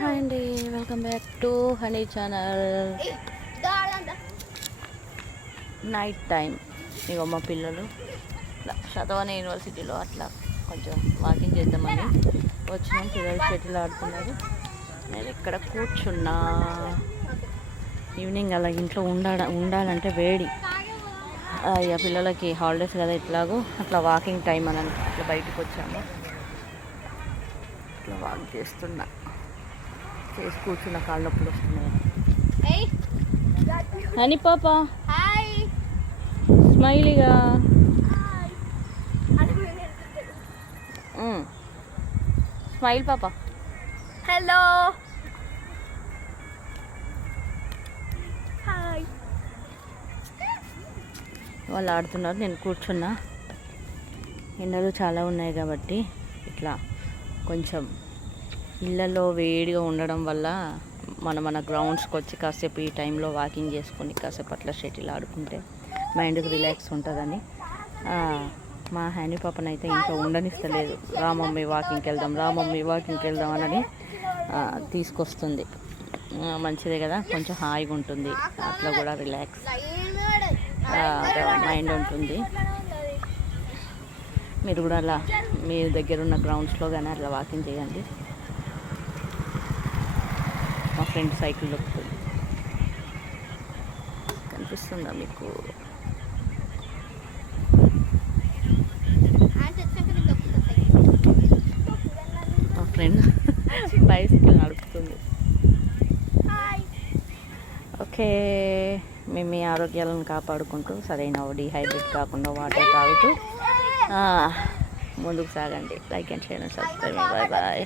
Hi అండి, welcome back to honey channel. Night time ఇక మా పిల్లలు శతవాణి యూనివర్సిటీలో అట్లా కొంచెం వాకింగ్ చేద్దామని వచ్చినాం. పిల్లలు షటిల్ ఆడుతున్నారు, నేను ఇక్కడ కూర్చున్నా. ఈవినింగ్ అలా ఇంట్లో ఉండాలంటే వేడి. ఇక పిల్లలకి హాలిడేస్ కదా, ఎట్లాగో అట్లా వాకింగ్ టైం అని అట్లా బయటకు వచ్చాము. ఇట్లా వాక్ చేస్తున్నా, చేసి కూర్చున్న కాళ్ళ నొప్పులు వస్తున్నాయి. హనీ పాప స్మైలీగా స్మైల్ పాప. Hello hi. వాళ్ళు ఆడుతున్నారు, నేను కూర్చున్నా. ఎండలు చాలా ఉన్నాయి కాబట్టి ఇట్లా కొంచెం ఇళ్ళల్లో వేడిగా ఉండడం వల్ల మన గ్రౌండ్స్కి వచ్చి కాసేపు ఈ టైంలో వాకింగ్ చేసుకొని కాసేపు అట్లా షటిల్ ఆడుకుంటే మైండ్కి రిలాక్స్ ఉంటుందని మా హ్యానీ పాపనైతే ఇంట్లో ఉండనిస్తలేదు. మమ్మీ వాకింగ్కి వెళ్దాం అని తీసుకొస్తుంది. మంచిదే కదా, కొంచెం హాయిగా ఉంటుంది, అట్లా కూడా రిలాక్స్ మైండ్ ఉంటుంది. మీరు కూడా అలా మీ దగ్గర ఉన్న గ్రౌండ్స్లో కానీ అట్లా వాకింగ్ చేయండి. మా ఫ్రెండ్ సైకిల్ దొక్కుతుంది, కనిపిస్తుందా మీకు? మా ఫ్రెండ్ బైసికల్ నడుపుతుంది. ఓకే, మేము మీ ఆరోగ్యాలను కాపాడుకుంటూ సరైన డీహైడ్రేట్ కాకుండా వాటర్ తాగుతూ ముందుకు సాగండి. Like and share and subscribe. Bye bye.